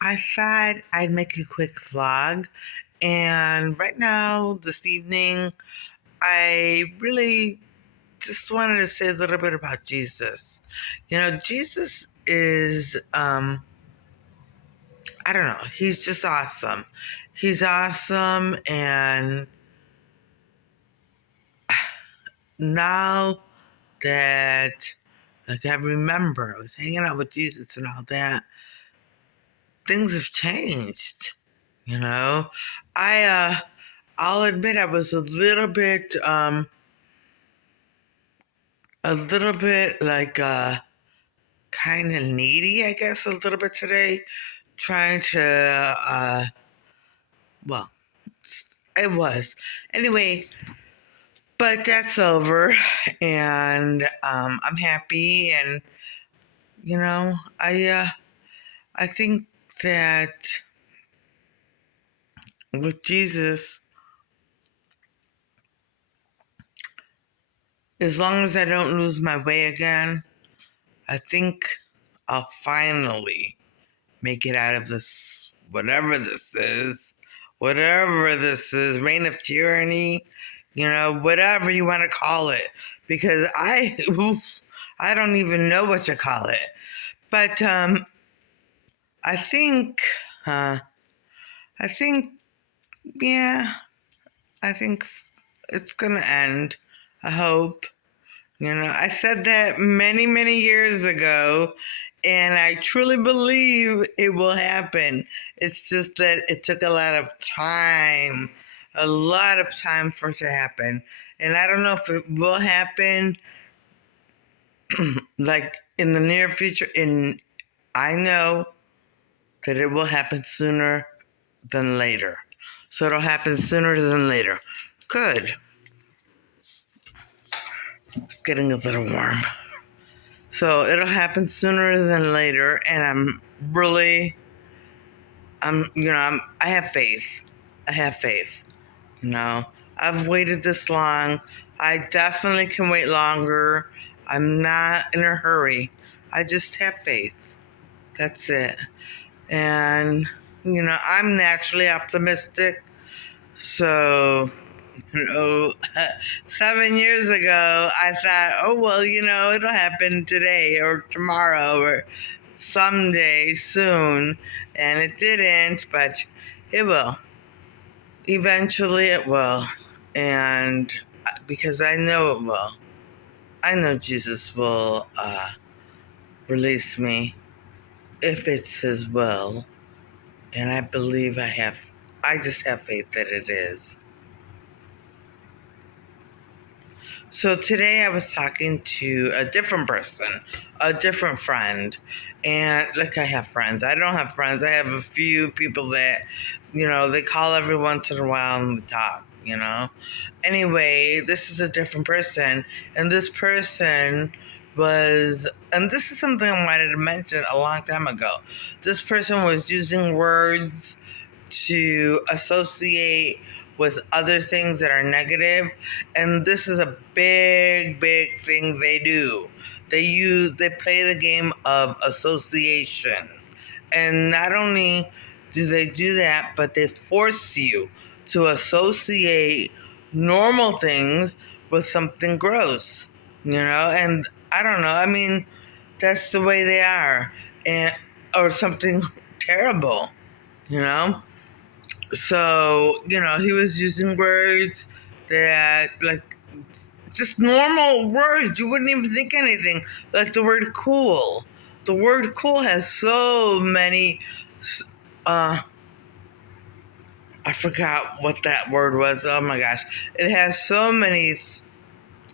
I thought I'd make a quick vlog. And right now, this evening, I really just wanted to say a little bit about Jesus. Jesus is, I don't know, he's just awesome. He's awesome. And now that, I remember, I was hanging out with Jesus and all that, things have changed. You know, I'll admit I was a little bit like kind of needy, I guess, a little bit today, trying to well, it was anyway, but that's over, and I'm happy, and I think that with Jesus, as long as I don't lose my way again, I think I'll finally make it out of this, whatever this is, reign of tyranny, whatever you want to call it, because I don't even know what to call it. But I think, I think, yeah, I think it's gonna end. I hope. I said that many, many years ago, and I truly believe it will happen. It's just that it took a lot of time for it to happen. And I don't know if it will happen like in the near future. And I know that it will happen sooner than later. So it'll happen sooner than later. Good. It's getting a little warm. So it'll happen sooner than later, and I have faith. I've waited this long. I definitely can wait longer. I'm not in a hurry. I just have faith. That's it. And, I'm naturally optimistic. So, 7 years ago, I thought, oh, well, it'll happen today or tomorrow or someday soon. And it didn't, but it will. Eventually it will. And because I know it will. I know Jesus will release me if it's his will. And I believe I just have faith that it is. So today I was talking to a different person, a different friend. And I have friends. I don't have friends. I have a few people that, they call every once in a while and we talk, Anyway, this is a different person. And this person and this is something I wanted to mention a long time ago. This person was using words to associate with other things that are negative, and this is a big thing they do. They play the game of association, and not only do they do that, but they force you to associate normal things with something gross, and I don't know, I mean, that's the way they are, or something terrible, So, he was using words that, just normal words. You wouldn't even think anything. Like the word cool. The word cool has so many, I forgot what that word was. Oh my gosh. It has so many,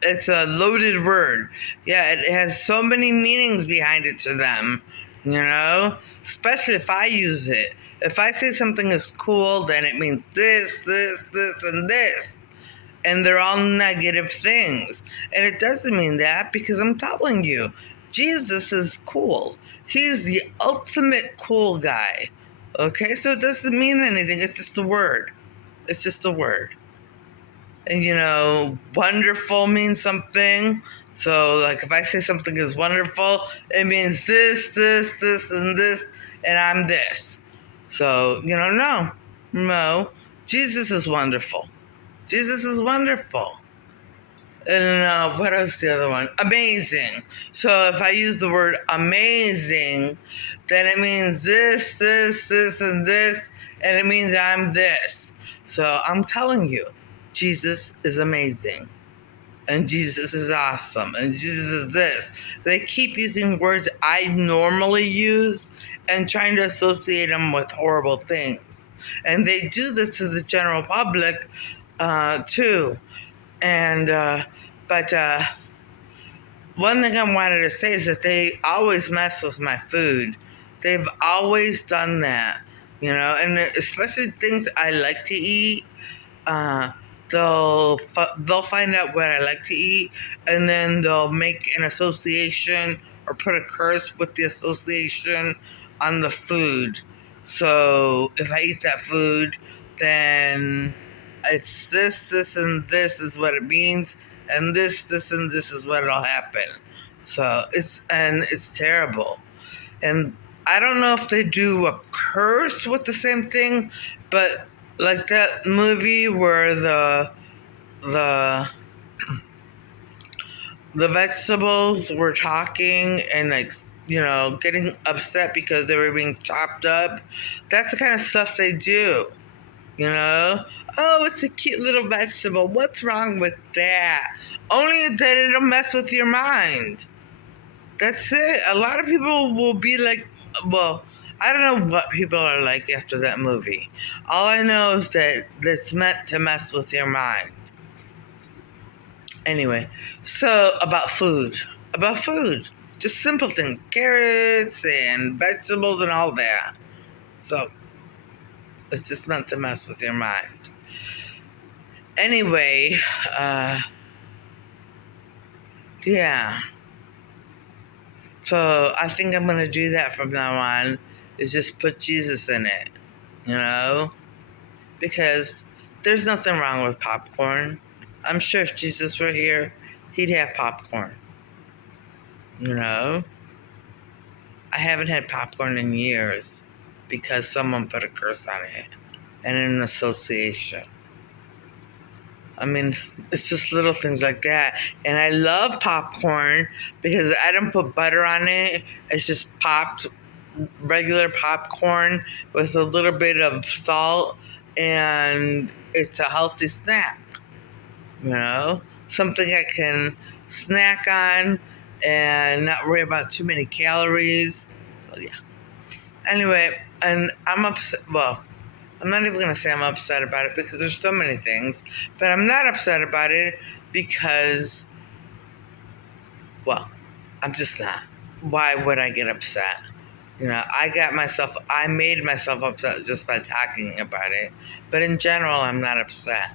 it's a loaded word. Yeah, it has so many meanings behind it to them, especially if I use it. If I say something is cool, then it means this, and this. And they're all negative things. And it doesn't mean that, because I'm telling you, Jesus is cool. He's the ultimate cool guy. Okay, so it doesn't mean anything. It's just a word. It's just a word. And wonderful means something. So if I say something is wonderful, it means this, and this. and I'm this. So, no. Jesus is wonderful. Jesus is wonderful. And what else? The other one? Amazing. So if I use the word amazing, then it means this, and this, and it means I'm this. So I'm telling you, Jesus is amazing. And Jesus is awesome. And Jesus is this. They keep using words I normally use and trying to associate them with horrible things. And they do this to the general public too. And but one thing I wanted to say is that they always mess with my food. They've always done that, and especially things I like to eat. Uh, they'll find out what I like to eat, and then they'll make an association or put a curse with the association on the food. So if I eat that food, then it's this, and this is what it means, and this, and this is what'll happen. So it's terrible. And I don't know if they do a curse with the same thing, but like that movie where the the vegetables were talking and getting upset because they were being chopped up. That's the kind of stuff they do. Oh, it's a cute little vegetable. What's wrong with that? Only that it'll mess with your mind. That's it. A lot of people will be like, well, I don't know what people are like after that movie. All I know is that it's meant to mess with your mind. Anyway, so about food. Just simple things. Carrots and vegetables and all that. So it's just meant to mess with your mind. Anyway, yeah. So I think I'm going to do that from now on, is just put Jesus in it, because there's nothing wrong with popcorn. I'm sure if Jesus were here, he'd have popcorn. I haven't had popcorn in years because someone put a curse on it and an association. I mean, it's just little things like that. And I love popcorn because I don't put butter on it. It's just popped, regular popcorn with a little bit of salt, and it's a healthy snack. Something I can snack on and not worry about too many calories. So, yeah. Anyway, and I'm upset. Well, I'm not even going to say I'm upset about it because there's so many things, but I'm not upset about it because, well, I'm just not. Why would I get upset? I made myself upset just by talking about it, but in general, I'm not upset.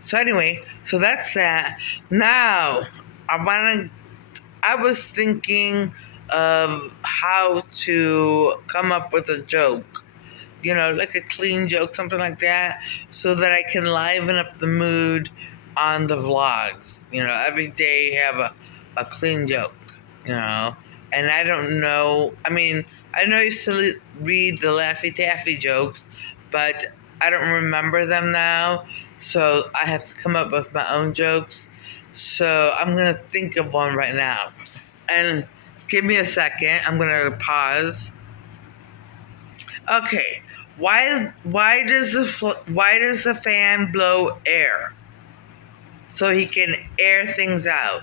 So anyway, so that's that. Now, I was thinking of how to come up with a joke, like a clean joke, something like that, so that I can liven up the mood on the vlogs. Every day have a clean joke, and I don't know. I mean, I know I used to read the Laffy Taffy jokes, but I don't remember them now, so I have to come up with my own jokes. So I'm going to think of one right now. And give me a second. I'm going to pause. Okay. Why does the fan blow air? So he can air things out.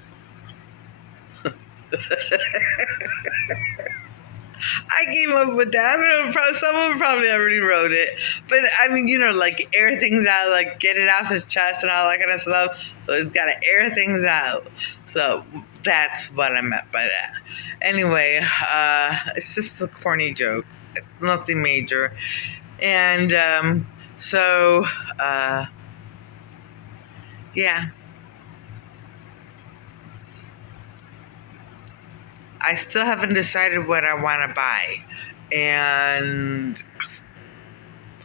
I came up with that. I don't know, someone probably already wrote it. But I mean, like air things out, like get it off his chest and all that kind of stuff. So he's got to air things out. So that's what I meant by that. Anyway, it's just a corny joke. It's nothing major. And yeah. I still haven't decided what I want to buy. And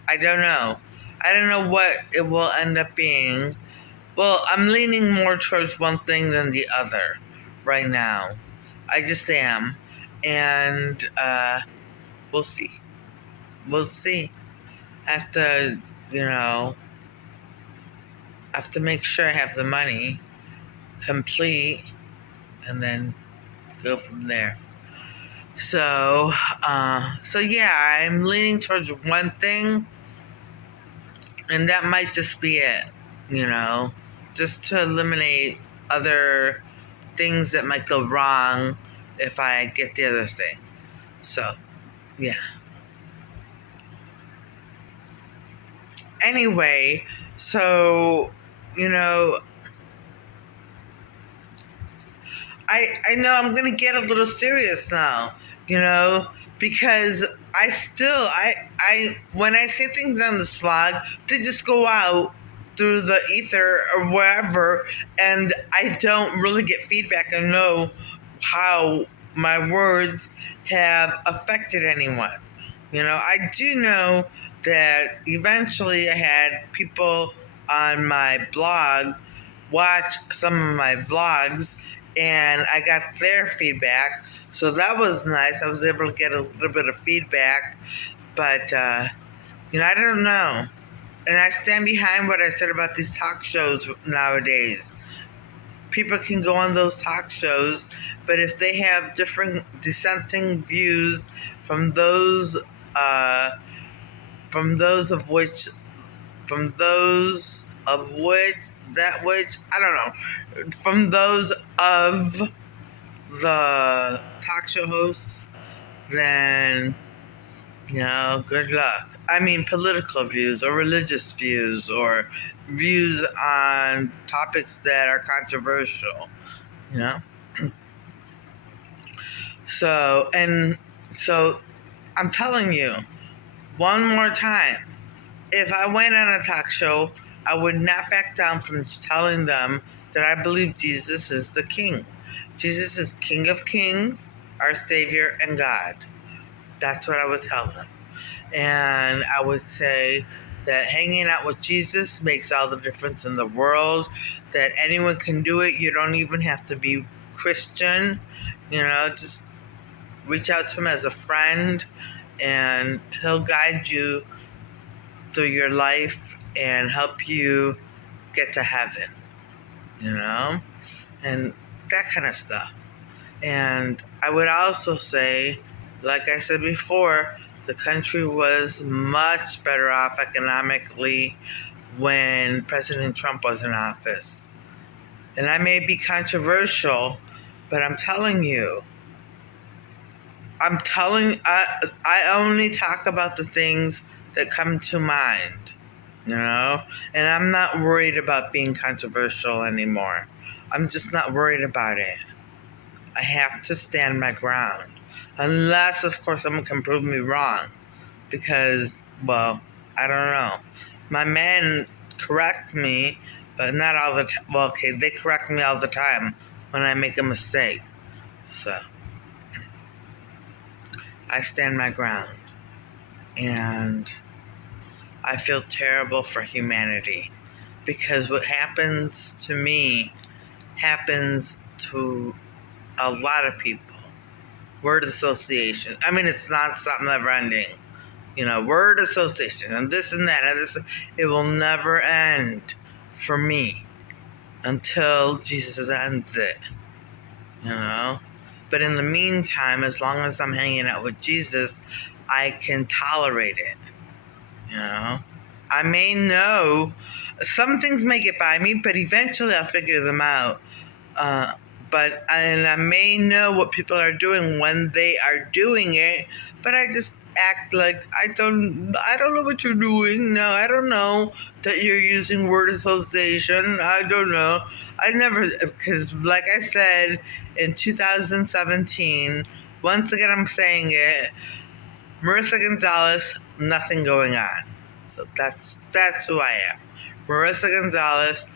I don't know. I don't know what it will end up being. Well, I'm leaning more towards one thing than the other right now. I just am. and we'll see. We'll see. I have to, you know, I have to make sure I have the money complete, and then go from there. So yeah, I'm leaning towards one thing, and that might just be it, you know, just to eliminate other things that might go wrong if I get the other thing. So, yeah. Anyway, so, you know, I know I'm gonna get a little serious now, you know, because I when I say things on this vlog, they just go out through the ether or wherever, and I don't really get feedback and know how my words have affected anyone. You know, I do know that eventually I had people on my blog watch some of my vlogs, and I got their feedback. So that was nice. I was able to get a little bit of feedback, but I don't know. And I stand behind what I said about these talk shows nowadays. People can go on those talk shows, but if they have different dissenting views from those uh, from those of which from those of which that which I don't know, from those of the talk show hosts, then good luck. I mean, political views or religious views or views on topics that are controversial, you know. So I'm telling you one more time, if I went on a talk show, I would not back down from telling them that I believe Jesus is the King. Jesus is King of Kings, our Savior, and God. That's what I would tell them. And I would say that hanging out with Jesus makes all the difference in the world, that anyone can do it. You don't even have to be Christian. Just reach out to him as a friend, and he'll guide you through your life and help you get to heaven, and that kind of stuff. And I would also say, like I said before, the country was much better off economically when President Trump was in office. And I may be controversial, but I'm telling you, I only talk about the things that come to mind, and I'm not worried about being controversial anymore. I'm just not worried about it. I have to stand my ground. Unless, of course, someone can prove me wrong. Because, well, I don't know. My men correct me, but not all the time. Well, okay, they correct me all the time when I make a mistake. So, I stand my ground. And I feel terrible for humanity. Because what happens to me happens to a lot of people. Word association. I mean, it's not something never ending. Word association and this and that and this. It will never end for me until Jesus ends it. But in the meantime, as long as I'm hanging out with Jesus, I can tolerate it. I may know some things may get by me, but eventually I'll figure them out. And I may know what people are doing when they are doing it, but I just act like I don't know what you're doing. No, I don't know that you're using word association. I don't know. I never, because like I said in 2017, once again I'm saying it, Marissa Gonzalez, nothing going on. So that's who I am. Marissa Gonzalez,